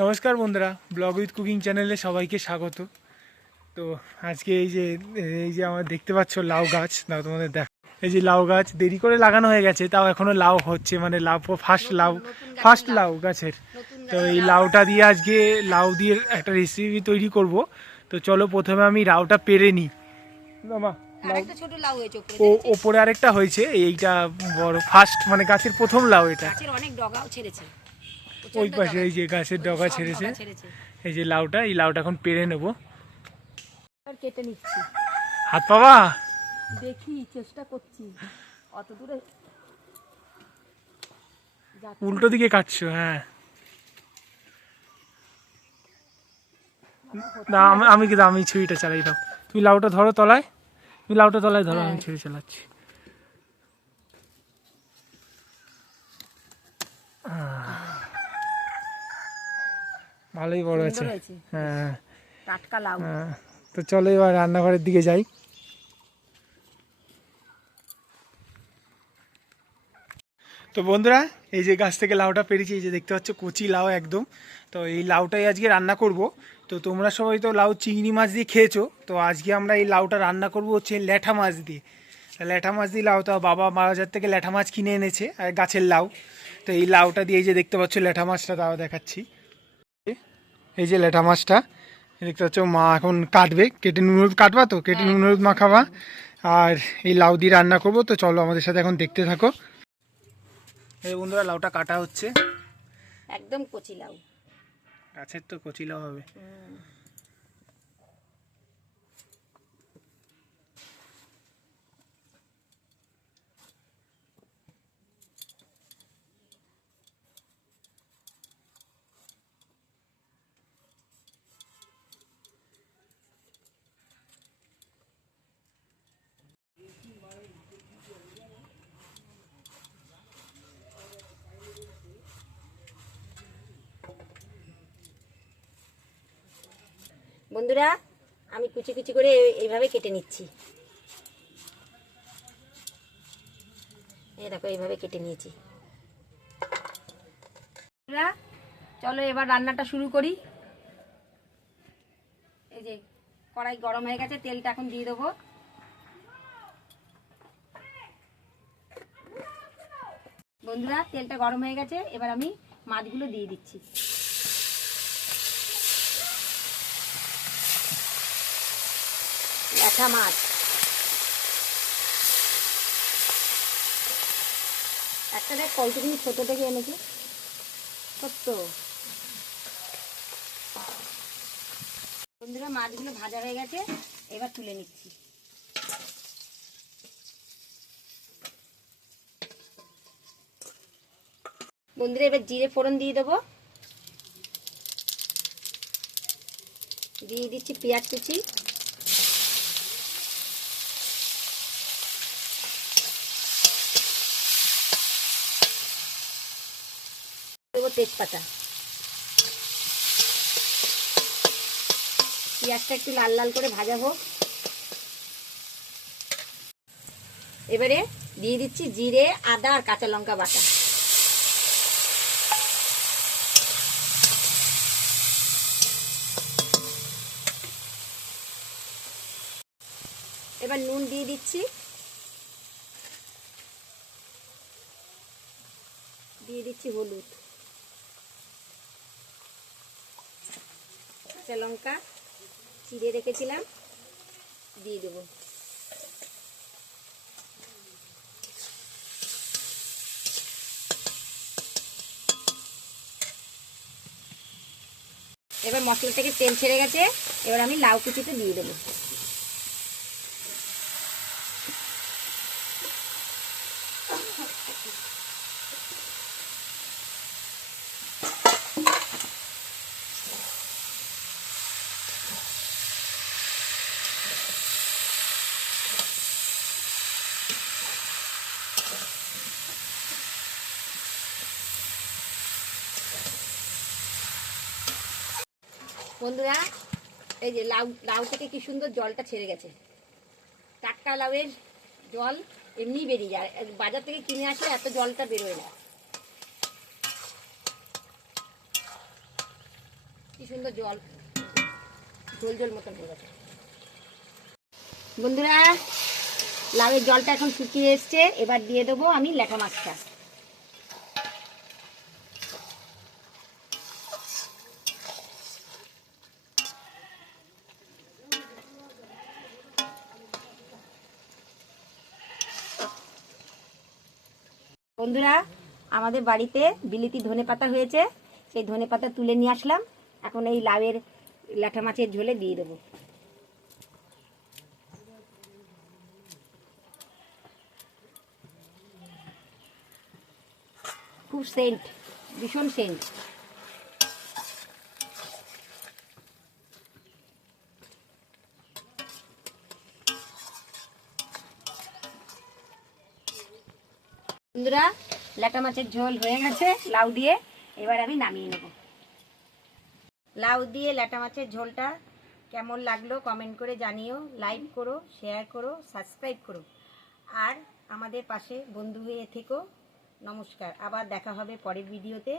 নমস্কার বন্ধুরা, blog with cooking চ্যানেলে সবাইকে স্বাগত। তো আজকে এই যে আমার দেখতে পাচ্ছ লাউ গাছ, দাও তোমাদের দেখ। এই যে লাউ গাছ দেরি করে লাগানো হয়ে গেছে, তাও এখনো লাউ হচ্ছে, মানে লাউ ফার্স্ট লাউ গাছের। তো এই লাউটা দিয়ে আজকে লাউ দিয়ে একটা রেসিপি তৈরি করব। তো চলো প্রথমে আমি লাউটা পেরে নিই। ওপরে আরেকটা হয়েছে, এইটা বড় ফার্স্ট, মানে গাছের প্রথম লাউ এটা। অনেক ডগাও ছেড়েছে, ওই পাশে এই যে গাছের ডগা ছেড়েছে। এই যে লাউটা, এই লাউটা এখন পেরে নেবো। কেটে নিচ্ছি, হাত পাবা দেখি চেষ্টা করছি। অত দূরে উল্টো দিকে কাটছো? হ্যাঁ, না আমি ছুরিটা চালাই, দাও। তুমি লাউটা ধরো তলায়, ধরো, আমি ছুরি চালাচ্ছি। ভালোই বড় আছে। হ্যাঁ, টাটকা লাউ। তো চলো এবার রান্নাঘরের দিকে যাই। তো বন্ধুরা, এই যে গাছ থেকে লাউটা পেরেছি, এই যে দেখতে পাচ্ছ কচি লাউ একদম। তো এই লাউটাই আজকে রান্না করব। তো তোমরা সবাই তো লাউ চিংড়ি মাছ দিয়ে খেয়েছো, তো আজকে আমরা এই লাউটা রান্না করব হচ্ছে ল্যাঠা মাছ দিয়ে। ল্যাঠা মাছ দিয়ে লাউ, তো বাবা বাজার থেকে ল্যাঠা মাছ কিনে এনেছে, আর গাছের লাউ। তো এই লাউটা দিয়ে এই যে দেখতে পাচ্ছ ল্যাঠা মাছটা, তাও দেখাচ্ছি। এই যে ল্যাঠা মাছটা দেখতে পাচ্ছ, মা এখন কাটবে, কেটে নুন হলুদ কাটবা, তো কেটে নুন হলুদ মাখাবা, আর এই লাউ দিয়ে রান্না করব। তো চলো আমাদের সাথে এখন দেখতে থাকো। এই বন্ধুরা, লাউটা কাটা হচ্ছে, একদম কচি লাউ, গাছের তো কচি লাউ হবে। বন্ধুরা আমি কুচি কুচি করে এইভাবে কেটে নিচ্ছি। এই দেখো, এইভাবে কেটে নিয়েছি। চলো এবার রান্নাটা শুরু করি। এই যে কড়াই গরম হয়ে গেছে, তেলটা এখন দিয়ে দেবো। বন্ধুরা তেলটা গরম হয়ে গেছে, এবার আমি মাছগুলো দিয়ে দিচ্ছি। ল্যাঠা মাছ, একটা দেখ কতদিন ছোট থেকে এনেছে, ছোট্ট। বন্ধুরা মাছগুলো ভাজা হয়ে গেছে, এবার তুলে নিচ্ছি। বন্ধুরা এবার জিরে ফোড়ন দিয়ে দেবো, দিয়ে দিচ্ছি পেঁয়াজ কুচি, দেবো তেজপাতা। পেঁয়াজটা একটু লাল লাল করে ভাজা হোক। এবারে দিয়ে দিচ্ছি জিরে, আদা আর কাঁচা লঙ্কা বাটা। এবার নুন দিয়ে দিচ্ছি, দিয়ে দিচ্ছি হলুদ, কাঁচা লঙ্কা চিড়ে রেখেছিলাম দিয়ে দেবো। এবার মশলা থেকে তেল ছেড়ে গেছে, এবার আমি লাউ কুচিতে দিয়ে দেবো। বন্ধুরা এই যে লাউ থেকে কি সুন্দর জলটা ছেড়ে গেছে। টাটকা লাউয়ের জল এমনি বেরিয়ে যায়, বাজার থেকে কিনে আসলে এত জলটা বেরোয় না। কি সুন্দর জল, ঝোল ঝোল মতন হয়ে গেছে। বন্ধুরা, লাউয়ের জলটা এখন শুকিয়ে এসছে, এবার দিয়ে দেবো আমি ল্যাটা মাছটা। বন্ধুরা, আমাদের বাড়িতে বিলিতি ধনেপাতা হয়েছে, সেই ধনেপাতা তুলে নিয়ে আসলাম, এখন এই লাউয়ের ল্যাটা মাছের ঝোলে দিয়ে দেবো। খুব সেন্ট, ভীষণ সেন্ট। বন্ধুরা, ল্যাটা মাছের ঝোল হয়ে গেছে লাউ দিয়ে, এবার আমি নামিয়ে নেব। লাউ দিয়ে ল্যাটা মাছের ঝোলটা কেমন লাগলো কমেন্ট করে জানিও, লাইক করো, শেয়ার করো, সাবস্ক্রাইব করো, আর আমাদের পাশে বন্ধু হয়ে থেকো। নমস্কার, আবার দেখা হবে পরের ভিডিওতে।